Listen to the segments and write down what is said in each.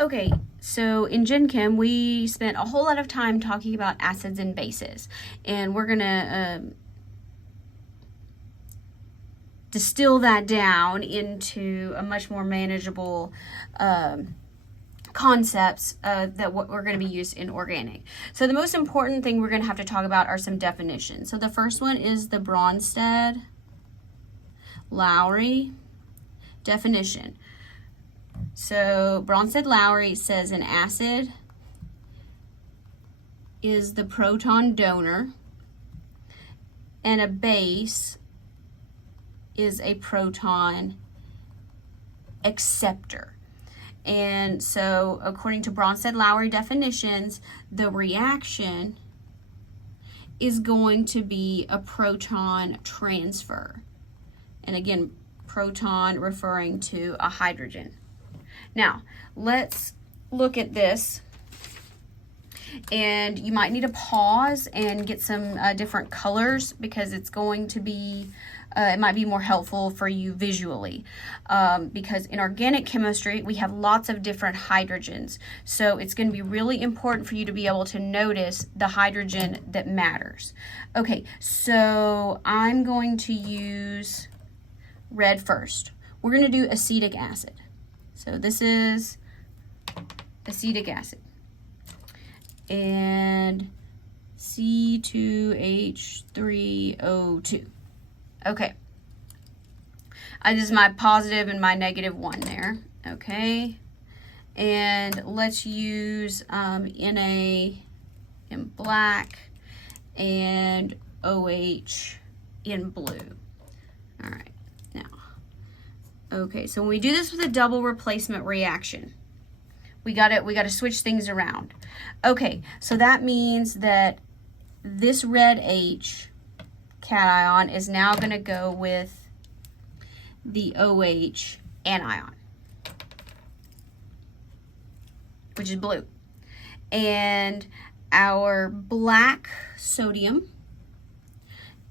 Okay, so in Gen Chem, we spent a whole lot of time talking about acids and bases, and we're gonna distill that down into a much more manageable concepts that what we're going to be used in organic. So the most important thing we're going to have to talk about are some definitions. So the first one is the Brønsted-Lowry definition. So Brønsted-Lowry says an acid is the proton donor and a base is a proton acceptor. And so according to Brønsted-Lowry definitions, the reaction is going to be a proton transfer. And again, proton referring to a hydrogen. Now, let's look at this. And you might need to pause and get some different colors because it's going to be it might be more helpful for you visually because in organic chemistry we have lots of different hydrogens, so it's going to be really important for you to be able to notice the hydrogen that matters. Okay, so I'm going to use red first. We're going to do acetic acid. So this is acetic acid and C2H3O2. Okay, this is my positive and my negative one there. Okay, and let's use Na in black and OH in blue. All right, now, okay, so when we do this with a double replacement reaction, we gotta switch things around. Okay, so that means that this red H cation is now going to go with the OH anion, which is blue. And our black sodium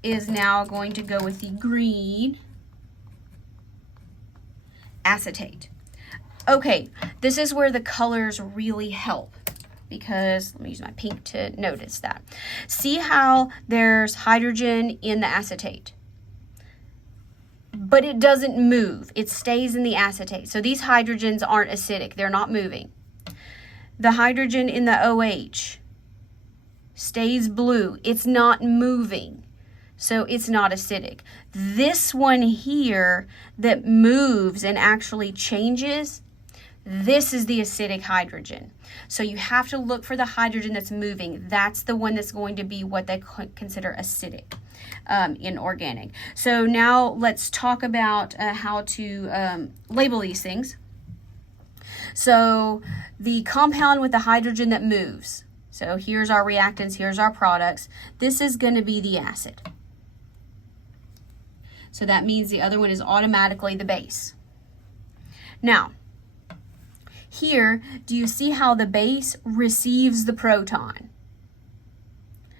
is now going to go with the green acetate. Okay, this is where the colors really help, because let me use my pink to notice that. See how there's hydrogen in the acetate, but it doesn't move. It stays in the acetate. So these hydrogens aren't acidic. They're not moving. The hydrogen in the OH stays blue. It's not moving. So it's not acidic. This one here that moves and actually changes, this is the acidic hydrogen. So you have to look for the hydrogen that's moving. That's the one that's going to be what they consider acidic in organic. So now let's talk about how to label these things. So the compound with the hydrogen that moves. So here's our reactants, here's our products. This is going to be the acid. So that means the other one is automatically the base. Now, here, do you see how the base receives the proton?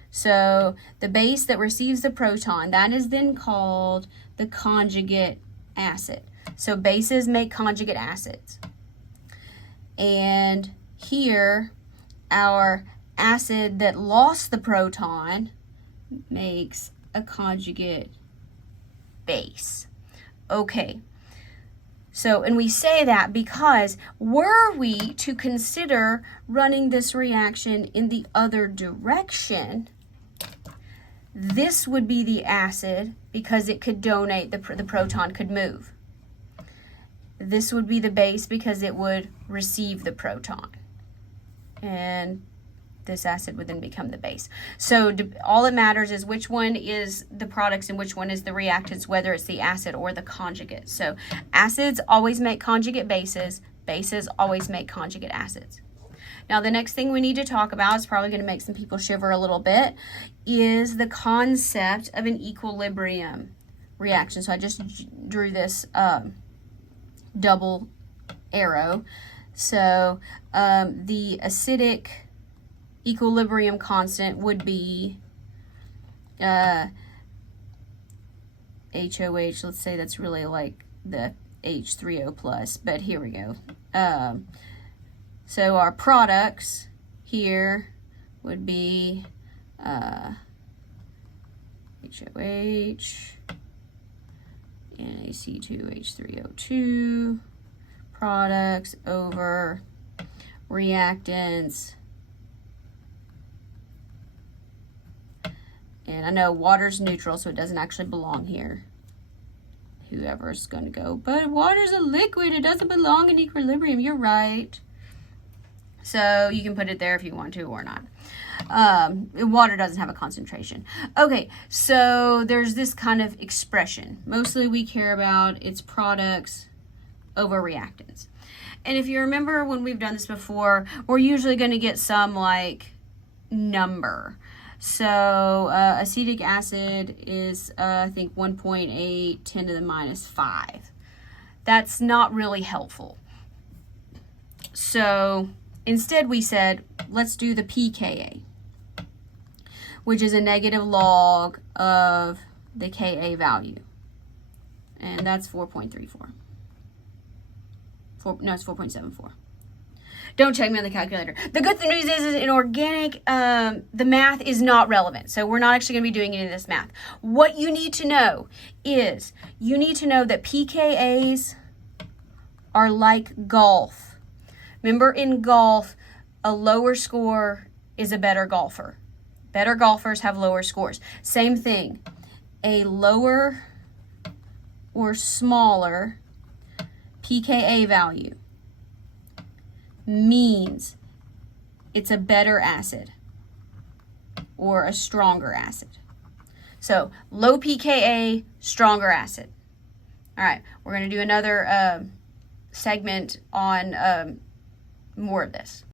So the base that receives the proton, that is then called the conjugate acid. So bases make conjugate acids. And here, our acid that lost the proton makes a conjugate base. Okay. So, and we say that because were we to consider running this reaction in the other direction, this would be the acid because it could donate, the proton could move. This would be the base because it would receive the proton. And this acid would then become the base. So all that matters is which one is the products and which one is the reactants, whether it's the acid or the conjugate. So acids always make conjugate bases. Bases always make conjugate acids. Now the next thing we need to talk about is probably going to make some people shiver a little bit, is the concept of an equilibrium reaction. So I just drew this double arrow. So the acidic equilibrium constant would be HOH. Let's say that's really like the H3O plus, but here we go. So our products here would be HOH, NaC2H3O2, products over reactants. And I know water's neutral, so it doesn't actually belong here. Whoever's going to go, but water's a liquid. It doesn't belong in equilibrium. You're right. So you can put it there if you want to or not. Water doesn't have a concentration. Okay, so there's this kind of expression. Mostly we care about its products over reactants. And if you remember when we've done this before, we're usually going to get some like number. So acetic acid is, I think, 1.8, 10 to the minus 5. That's not really helpful. So instead we said, let's do the pKa, which is a negative log of the Ka value. And that's 4.34. No, it's 4.74. Don't check me on the calculator. The good news is in organic, the math is not relevant. So we're not actually going to be doing any of this math. What you need to know is you need to know that pKa's are like golf. Remember, in golf, a lower score is a better golfer. Better golfers have lower scores. Same thing. A lower or smaller pKa value means it's a better acid or a stronger acid. So low pKa, stronger acid. All right, we're going to do another segment on more of this.